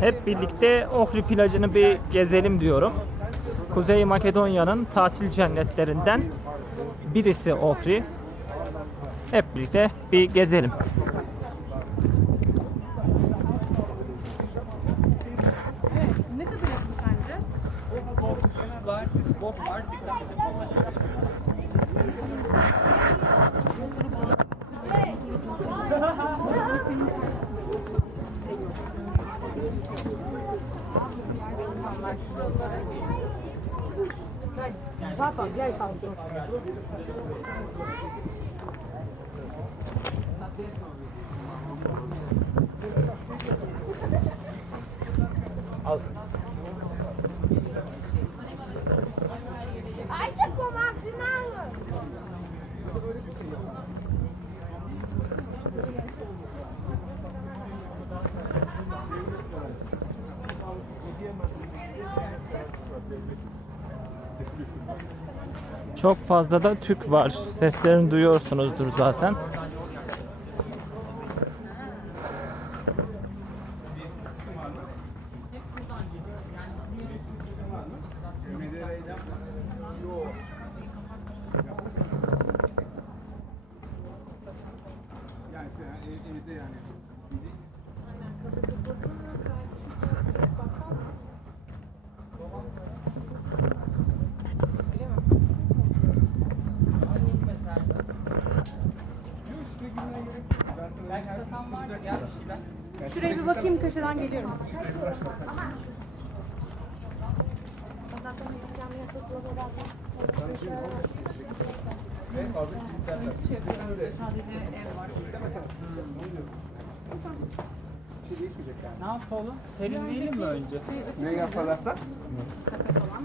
Hep birlikte Ohri plajını bir gezelim diyorum. Kuzey Makedonya'nın tatil cennetlerinden birisi Ohri. Hep birlikte bir gezelim. Ai! Thank you. Çok fazla da Türk var. Seslerini duyuyorsunuzdur zaten. Şuraya bir bakayım köşeden geliyorum. Ne yapalım? Serinleyelim mi önce? Ne yaparlarsa? Sepet olan.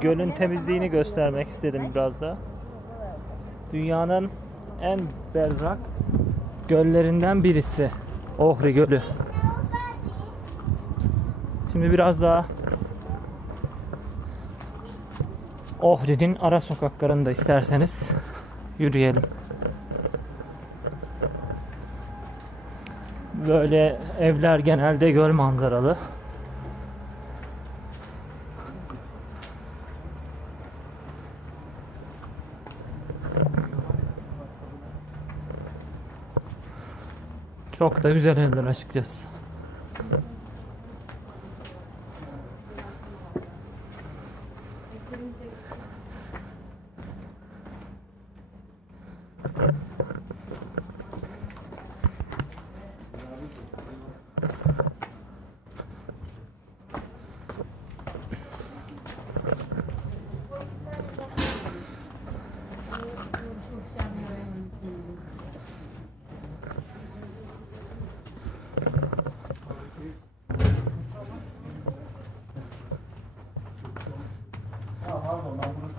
Gölün temizliğini göstermek istedim biraz da. Dünyanın en berrak göllerinden birisi. Ohri Gölü. Şimdi biraz daha Ohri'nin ara sokaklarında isterseniz yürüyelim. Böyle evler genelde göl manzaralı. Çok da güzel evler açıkçası. Pardon ben burası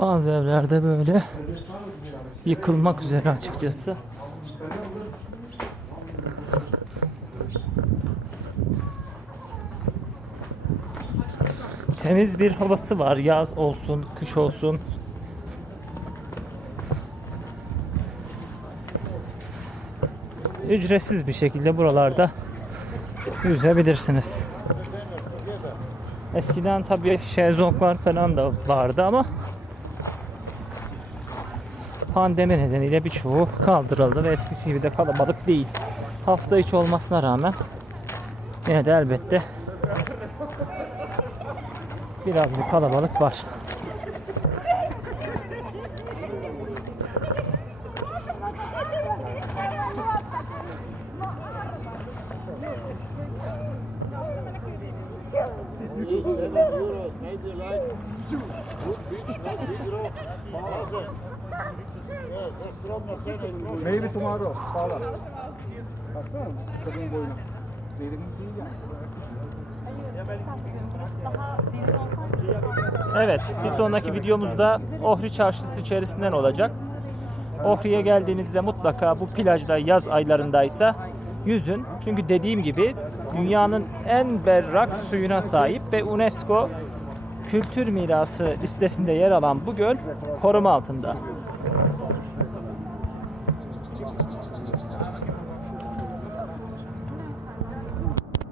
Bazı evlerde böyle yıkılmak üzere açıkçası. Temiz bir havası var. Yaz olsun, kış olsun. Ücretsiz bir şekilde buralarda yüzebilirsiniz. Eskiden tabii şezlonglar falan da vardı ama pandemi nedeniyle birçoğu kaldırıldı ve eskisi gibi de kalabalık değil. Hafta içi olmasına rağmen yine de elbette biraz bir kalabalık var. Maybe tomorrow. Paula. Baksana kadın boyuna. Derin değil yani. Evet, bir sonraki videomuzda Ohri Çarşısı içerisinden olacak. Ohri'ye geldiğinizde mutlaka bu plajda yaz aylarındaysa yüzün. Çünkü dediğim gibi dünyanın en berrak suyuna sahip ve UNESCO Kültür Mirası listesinde yer alan bu göl koruma altında.